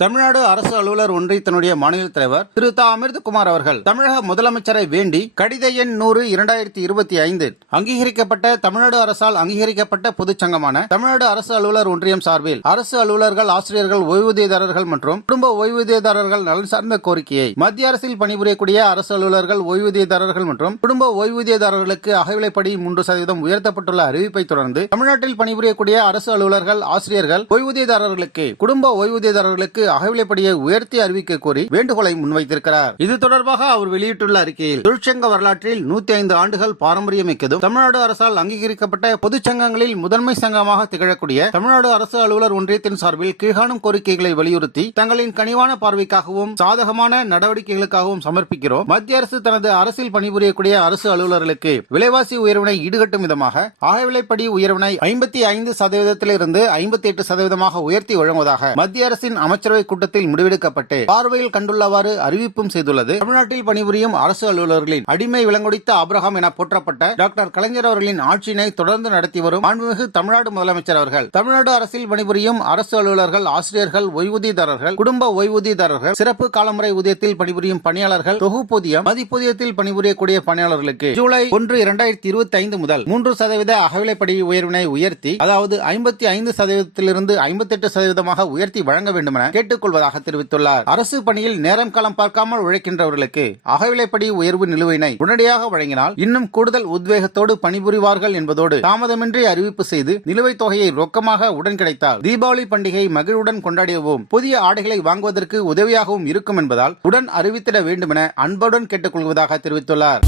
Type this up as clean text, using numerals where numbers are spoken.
தமிழ்நாடு அரசு அலுவலர் ஒன்றியத்தினுடைய மாநில தலைவர் திரு தா. அமிர்தகுமார் அவர்கள் தமிழக முதலமைச்சரை வேண்டி கடித எண் 100/2025 அங்கீகரிக்கப்பட்ட தமிழ்நாடு அரசால் அங்கீகரிக்கப்பட்ட பொதுச்சங்கமான தமிழ்நாடு அரசு அலுவலர் ஒன்றியம் சார்பில் அரசு அலுவலர்கள், ஆசிரியர்கள், ஓய்வூதியதாரர்கள் மற்றும் குடும்ப ஓய்வூதியதாரர்கள் நலன் சார்ந்த கோரிக்கையை மத்திய அரசில் பணிபுரியக்கூடிய அரசு அலுவலர்கள், ஓய்வூதியதாரர்கள் மற்றும் குடும்ப ஓய்வூதியதாரர்களுக்கு அகவிலைப்படி 3% உயர்த்தப்பட்டுள்ள அறிவிப்பை தொடர்ந்து தமிழ்நாட்டில் பணிபுரியக்கூடிய அரசு அலுவலர்கள், ஆசிரியர்கள், ஓய்வூதியதாரர்களுக்கு, குடும்ப ஓய்வூதியதாரர்களுக்கு அகவிலைப்படியை உயர்த்தி அறிவிக்க கோரி வேண்டுகோளை முன்வைத்திருக்கிறார். இது தொடர்பாக அவர் வெளியிட்டுள்ள அறிக்கையில் தொழிற்சங்க வரலாற்றில் 105 ஆண்டுகள் பாரம்பரியமிக்கதும் தமிழ்நாடு அரசால் அங்கீகரிக்கப்பட்ட பொதுச்சங்கங்களில் முதன்மை சங்கமாக திகழக்கூடிய தமிழ்நாடு அரசு அலுவலர் ஒன்றியத்தின் சார்பில் கீழ்காணும் கோரிக்கைகளை வலியுறுத்தி தங்களின் கனிவான பார்வைக்காகவும் சாதகமான நடவடிக்கைகளுக்காகவும் சமர்ப்பிக்கிறோம். மத்திய அரசு தனது அரசில் பணிபுரியக்கூடிய அரசு அலுவலர்களுக்கு விலைவாசி உயர்வினை ஈடுகட்டும் விதமாக அகவிலைப்படி உயர்வினை 55%இலிருந்து 58% உயர்த்தி வழங்குவதாக மத்திய அரசின் அமைச்சரவை கூட்டத்தில் முடிவெடுக்கப்பட்டு பார்வையில் கண்டுள்ளவாறு அறிவிப்பும் செய்துள்ளது. தமிழ்நாட்டில் பணிபுரியும் அரசு அலுவலர்களின் அடிமை விலங்கொடித்த ஆபிரகாம் என போற்றப்பட்ட டாக்டர் கலைஞர் அவர்களின் ஆட்சியினை தொடர்ந்து நடத்தி வரும் மாண்புமிகு தமிழ்நாடு முதலமைச்சர் அவர்கள் தமிழ்நாடு அரசில் பணிபுரியும் அரசு அலுவலர்கள், ஆசிரியர்கள், ஓய்வூதியதாரர்கள், குடும்ப ஓய்வூதியதாரர்கள், சிறப்பு காலமுறை ஊதியத்தில் பணிபுரியும் பணியாளர்கள், தொகுப்பூதியம், மதிப்பூதியத்தில் பணிபுரியக்கூடிய பணியாளர்களுக்கு ஜூலை 1, 2025 முதல் 3% அகவிலைப்படி உயர்வினை உயர்த்தி, அதாவது 55%இலிருந்து 58% உயர்த்தி வழங்க வேண்டும் என கேட்டுக் கொள்வதாக தெரிவித்துள்ளார். அரசு பணியில் நேரம் காலம் பார்க்காமல் உழைக்கின்றவர்களுக்கு அகவிலைப்படி உயர்வு நிலுவையினை உடனடியாக வழங்கினால் இன்னும் கூடுதல் உத்வேகத்தோடு பணிபுரிவார்கள் என்பதோடு தாமதமின்றி அறிவிப்பு செய்து நிலுவைத் தொகையை ரொக்கமாக உடன் கிடைத்தால் தீபாவளி பண்டிகை மகிழ்வுடன் கொண்டாடியவும் புதிய ஆடைகளை வாங்குவதற்கு உதவியாகவும் இருக்கும் என்பதால் உடன் அறிவித்திட வேண்டும் என அன்புடன் கேட்டுக் கொள்வதாக தெரிவித்துள்ளார்.